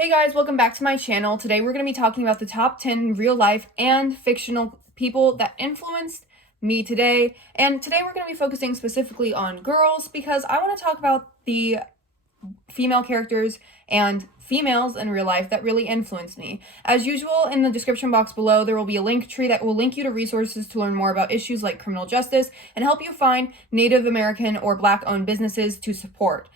Hey guys, welcome back to my channel. Today we're going to be talking about the top 10 real life and fictional people that influenced me today. And today we're going to be focusing specifically on girls because I want to talk about the female characters and females in real life that really influenced me. As usual, in the description box below, there will be a link tree that will link you to resources to learn more about issues like criminal justice and help you find Native American or Black-owned businesses to support.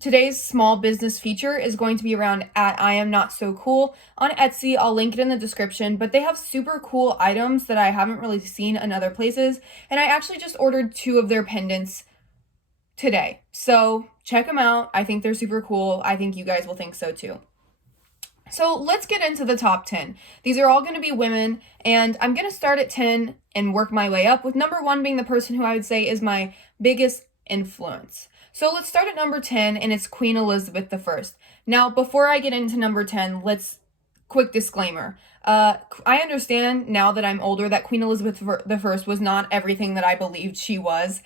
Today's small business feature is going to be around at I Am Not So Cool on Etsy. I'll link it in the description, but they have super cool items that I haven't really seen in other places, and I actually just ordered 2 of their pendants today. So check them out. I think they're super cool. I think you guys will think so too. So let's get into the top 10. These are all going to be women, and I'm going to start at 10 and work my way up, with number 1 being the person who I would say is my biggest influence. So let's start at number 10, and it's Queen Elizabeth I. Now, before I get into number 10, quick disclaimer. I understand now that I'm older that Queen Elizabeth I was not everything that I believed she was.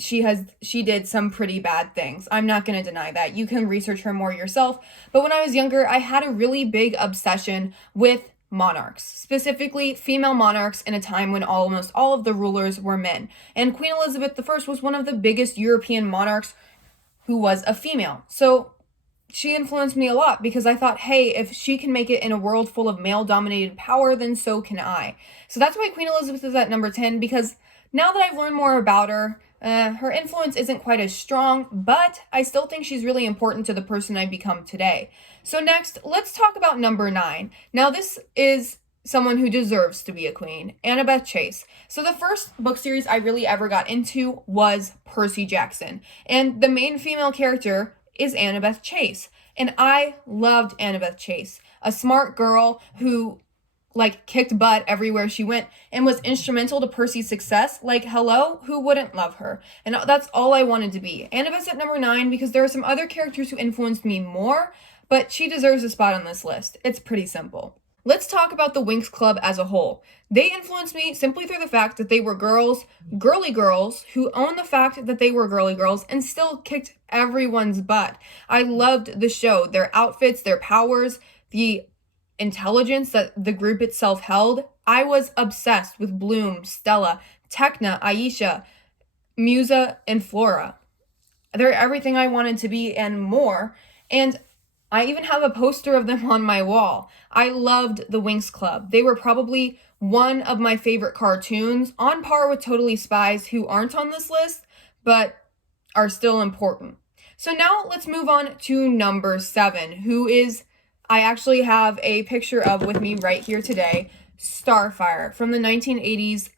She did some pretty bad things. I'm not going to deny that. You can research her more yourself. But when I was younger, I had a really big obsession with monarchs, specifically female monarchs, in a time when almost all of the rulers were men. And Queen Elizabeth I was one of the biggest European monarchs who was a female. So she influenced me a lot because I thought, hey, if she can make it in a world full of male-dominated power, then so can I. So that's why Queen Elizabeth is at number 10, because now that I've learned more about her, her influence isn't quite as strong, but I still think she's really important to the person I've become today. So next, let's talk about number 9. Now, this is someone who deserves to be a queen, Annabeth Chase. So the first book series I really ever got into was Percy Jackson, and the main female character is Annabeth Chase. And I loved Annabeth Chase, a smart girl who kicked butt everywhere she went and was instrumental to Percy's success. Hello, who wouldn't love her? And that's all I wanted to be. Annabeth's at number 9 because there are some other characters who influenced me more, but she deserves a spot on this list. It's pretty simple. Let's talk about the Winx Club as a whole. They influenced me simply through the fact that they were girls, girly girls, who owned the fact that they were girly girls and still kicked everyone's butt. I loved the show, their outfits, their powers, the intelligence that the group itself held. I was obsessed with Bloom, Stella, Tekna, Aisha, Musa, and Flora. They're everything I wanted to be and more, and I even have a poster of them on my wall. I loved the Winx Club. They were probably one of my favorite cartoons, on par with Totally Spies, who aren't on this list, but are still important. So now let's move on to number 7, who is, I actually have a picture of with me right here today, Starfire from the 1980s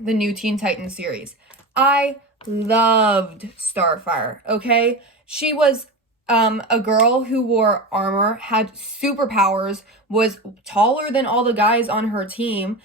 the new Teen Titans series. I loved Starfire, okay? She was a girl who wore armor, had superpowers, was taller than all the guys on her team,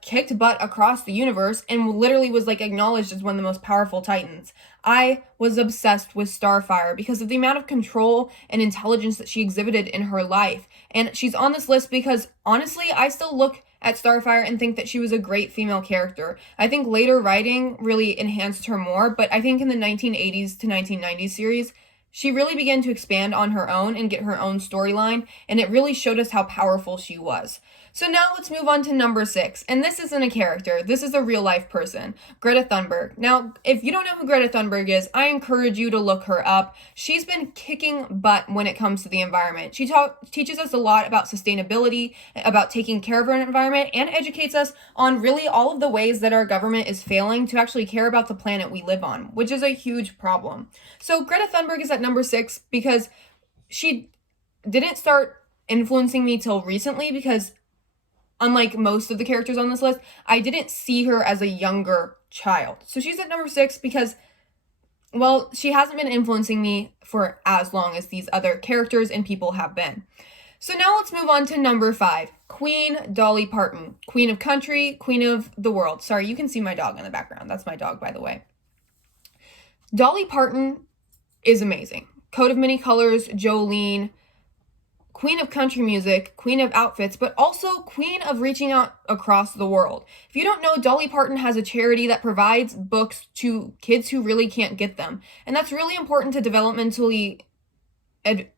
kicked butt across the universe, and literally was acknowledged as one of the most powerful Titans. I was obsessed with Starfire because of the amount of control and intelligence that she exhibited in her life. And she's on this list because, honestly, I still look at Starfire and think that she was a great female character. I think later writing really enhanced her more, but I think in the 1980s to 1990s series, she really began to expand on her own and get her own storyline, and it really showed us how powerful she was. So now let's move on to number 6, and this isn't a character, this is a real-life person, Greta Thunberg. Now, if you don't know who Greta Thunberg is, I encourage you to look her up. She's been kicking butt when it comes to the environment. She teaches us a lot about sustainability, about taking care of our environment, and educates us on really all of the ways that our government is failing to actually care about the planet we live on, which is a huge problem. So Greta Thunberg is at number 6 because she didn't start influencing me till recently, because unlike most of the characters on this list, I didn't see her as a younger child. So she's at number 6 because, well, she hasn't been influencing me for as long as these other characters and people have been. So now let's move on to number 5, Queen Dolly Parton, Queen of Country, Queen of the World. Sorry, you can see my dog in the background. That's my dog, by the way. Dolly Parton is amazing. Coat of Many Colors, Jolene, Queen of country music, queen of outfits, but also queen of reaching out across the world. If you don't know, Dolly Parton has a charity that provides books to kids who really can't get them. And that's really important to developmentally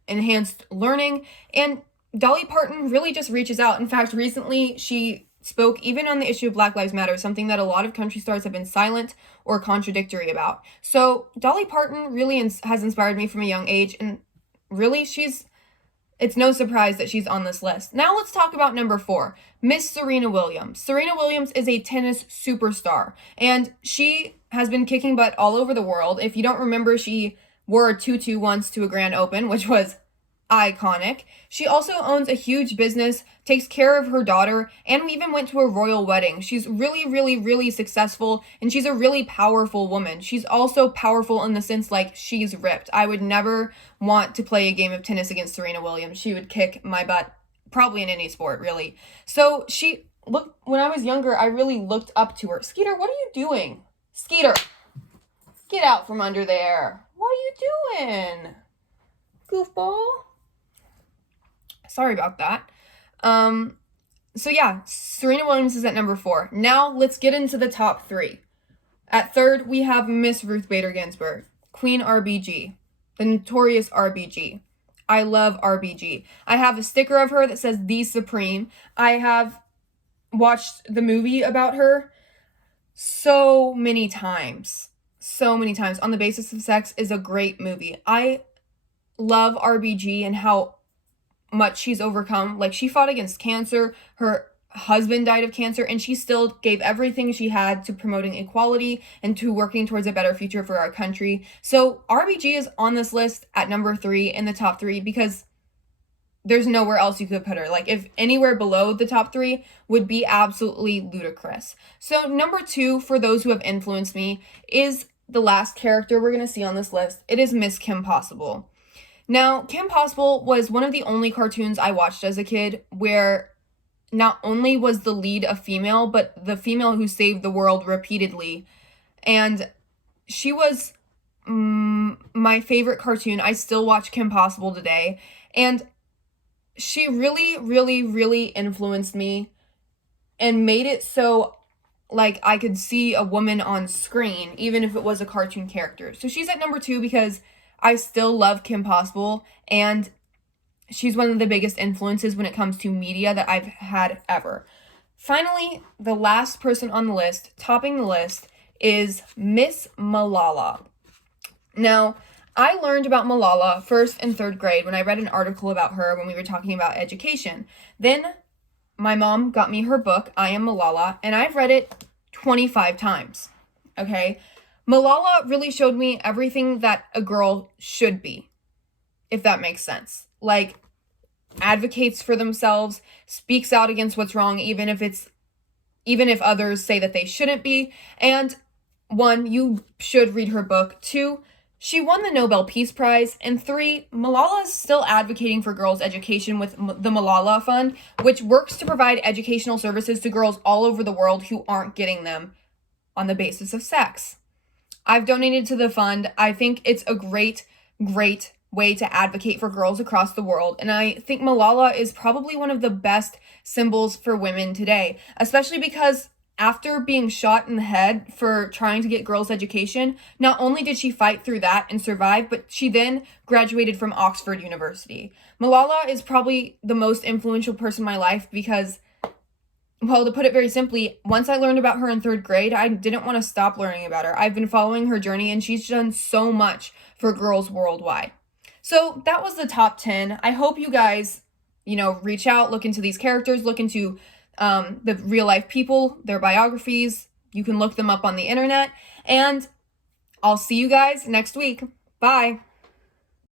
enhanced learning. And Dolly Parton really just reaches out. In fact, recently she spoke even on the issue of Black Lives Matter, something that a lot of country stars have been silent or contradictory about. So Dolly Parton really has inspired me from a young age, and really it's no surprise that she's on this list. Now let's talk about number 4, Miss Serena Williams. Serena Williams is a tennis superstar, and she has been kicking butt all over the world. If you don't remember, she wore a tutu once to a Grand Open, which was iconic. She also owns a huge business, takes care of her daughter, and we even went to a royal wedding. She's really, really, really successful, and she's a really powerful woman. She's also powerful in the sense, like, she's ripped. I would never want to play a game of tennis against Serena Williams. She would kick my butt, probably in any sport, really. So when I was younger, I really looked up to her. Skeeter, what are you doing? Skeeter, get out from under there. What are you doing? Goofball. Sorry about that. So yeah, Serena Williams is at number 4. Now let's get into the top 3. At 3rd, we have Miss Ruth Bader Ginsburg, Queen RBG, the notorious RBG. I love RBG. I have a sticker of her that says The Supreme. I have watched the movie about her so many times. On the Basis of Sex is a great movie. I love RBG and how much she's overcome. Like, she fought against cancer. Her husband died of cancer, and she still gave everything she had to promoting equality and to working towards a better future for our country. So RBG is on this list at number 3 in the top 3 because there's nowhere else you could put her. Like, if anywhere below the top 3 would be absolutely ludicrous. So number 2, for those who have influenced me, is the last character we're going to see on this list. It is Miss Kim Possible. Now, Kim Possible was one of the only cartoons I watched as a kid where not only was the lead a female, but the female who saved the world repeatedly. And she was my favorite cartoon. I still watch Kim Possible today. And she really, really, really influenced me and made it so, like, I could see a woman on screen, even if it was a cartoon character. So she's at number 2 because I still love Kim Possible, and she's one of the biggest influences when it comes to media that I've had ever. Finally, the last person on the list, topping the list, is Miss Malala. Now, I learned about Malala first in 3rd grade when I read an article about her when we were talking about education. Then my mom got me her book, I Am Malala, and I've read it 25 times, okay? Malala really showed me everything that a girl should be, if that makes sense. Like, advocates for themselves, speaks out against what's wrong, even if others say that they shouldn't be. And 1, you should read her book. 2, she won the Nobel Peace Prize. And 3, Malala is still advocating for girls' education with the Malala Fund, which works to provide educational services to girls all over the world who aren't getting them on the basis of sex. I've donated to the fund. I think it's a great, great way to advocate for girls across the world. And I think Malala is probably one of the best symbols for women today, especially because after being shot in the head for trying to get girls' education, not only did she fight through that and survive, but she then graduated from Oxford University. Malala is probably the most influential person in my life because, well, to put it very simply, once I learned about her in 3rd grade, I didn't want to stop learning about her. I've been following her journey, and she's done so much for girls worldwide. So that was the top 10. I hope you guys, reach out, look into these characters, look into the real life people, their biographies. You can look them up on the internet, and I'll see you guys next week. Bye.